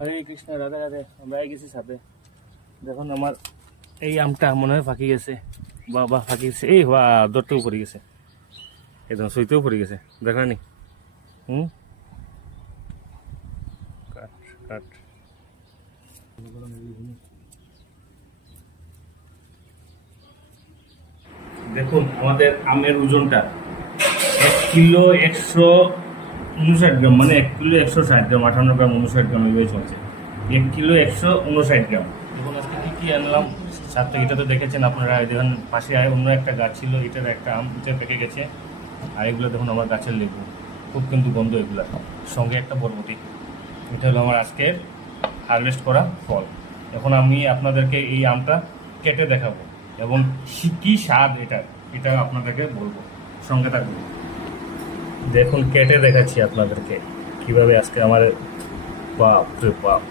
হরে কৃষ্ণ, রাধে রাধে। আমরা গেছি সাথে। দেখুন আমার এই আমটা মনে হয় ফাঁকি গেছে। বাবা ফাঁকি গেছে, এই হওয়া দরতেও পড়ে গেছে, একদম সইতেও পড়ে গেছে, দেখা নি। কাট কাট। দেখুন আমাদের আমের ওজনটা 1 কিলো 159 গ্রাম, মানে 1 কিলো 160 গ্রাম, 58 গ্রাম 59 গ্রাম এভাবে চলছে। 1 কিলো 159 গ্রাম। দেখুন আজকে কী কী আনলাম সাথে, এটা তো দেখেছেন আপনারা। দেখুন পাশে অন্য একটা গাছ ছিল, এটার একটা আম এটা পেকে গেছে। আর এগুলো দেখুন আমার গাছের লেবু, খুব কিন্তু গন্ধ এগুলো। সঙ্গে একটা বরবটি। এটা হলো আমার আজকের হারভেস্ট করা ফল। এখন আমি আপনাদেরকে এই আমটা কেটে দেখাবো এবং কী স্বাদ এটা আপনাদেরকে বলবো, সঙ্গে থাকবো। দেখুন কেটে দেখাচ্ছি আপনাদেরকে কিভাবে আজকে আমার, বাপ রে বাপ।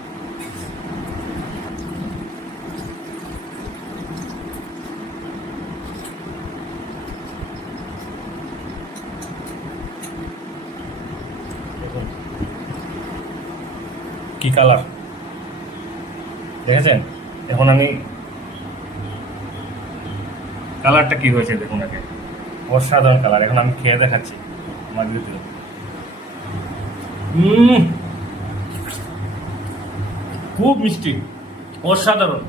দেখুন কি কালার দেখেছেন। এখন আমি কালারটা কি হয়েছে দেখুন আগে, অসাধারণ কালার। এখন আমি খেয়ে দেখাচ্ছি আমার ভিতরে। খুব মিষ্টি, অসাধারণ।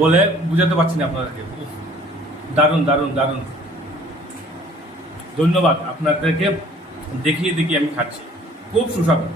বলে বুঝাতে পারছি না আপনাদেরকে। দারুণ দারুণ দারুণ। ধন্যবাদ আপনাদেরকে দেখিয়ে দেখিয়ে আমি খাচ্ছি, খুব সুস্বাদু।